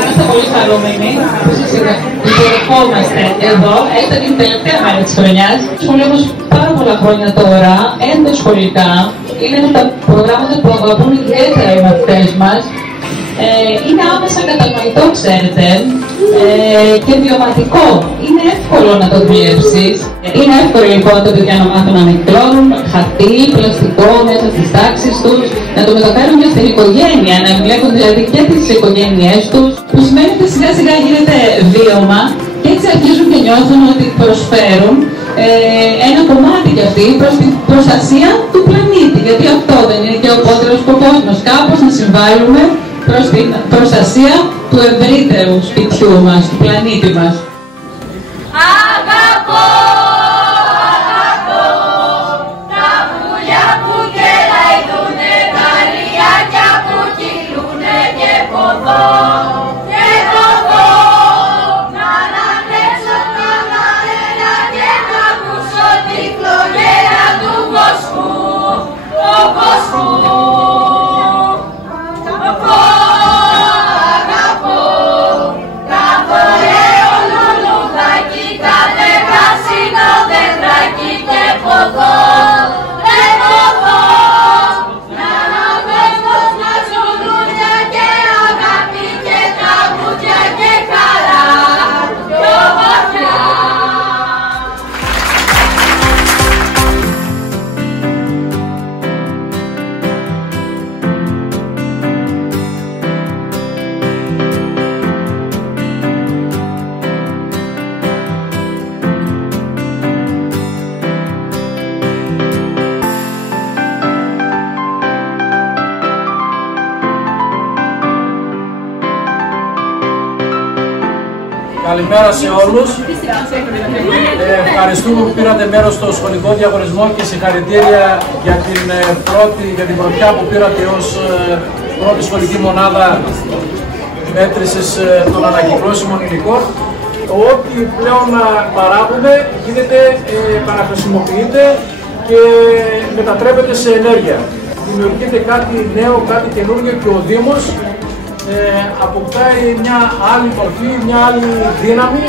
Είμαστε πολύ χαρούμενοι που σας υποδεχόμαστε εδώ, έστω την τελευταία μέρα της χρονιάς. Σχολείο όμως πάρα πολλά χρόνια τώρα, ενδοσχολικά, είναι ένα από τα προγράμματα που αγαπούν ιδιαίτερα οι μαθητές μας. Είναι άμεσα κατανοητό, ξέρετε, και βιωματικό. Είναι εύκολο να το δουλέψεις. Είναι εύκολο λοιπόν τα παιδιά να μάθουν να νεκρώνουν χαρτί, πλαστικό μέσα στις τάξεις τους, να το μεταφέρουν και στην οικογένεια, να εμπλέκουν δηλαδή και τις οικογένειές τους, που σημαίνει ότι σιγά σιγά γίνεται βίωμα και έτσι αρχίζουν και νιώθουν ότι προσφέρουν ένα κομμάτι κι αυτοί προς την προστασία του πλανήτη. Γιατί αυτό δεν είναι και ο απότερος σκοπός μας, κάπως να συμβάλλουμε προς την προστασία του ευρύτερου σπιτιού μας, του πλανήτη μας. Αγαπώ, αγαπώ τα πουλιά που κελαϊδούνε, τα ριάκια που κυλούνε και ποδώ. Και ποδώ να ανατρέψω τον αέρα και να ακούσω τη φλογέρα του βοσκού, του βοσκού. Καλημέρα σε όλους. Ευχαριστούμε που πήρατε μέρος στο σχολικό διαγωνισμό και συγχαρητήρια για την πρωτιά που πήρατε ως πρώτη σχολική μονάδα μέτρησης των ανακυκλώσιμων υλικών. Ό,τι πλέον παράγουμε γίνεται, επαναχρησιμοποιείται και μετατρέπεται σε ενέργεια. Δημιουργείται κάτι νέο, κάτι καινούργιο και ο Δήμος αποκτάει μια άλλη μορφή, μια άλλη δύναμη.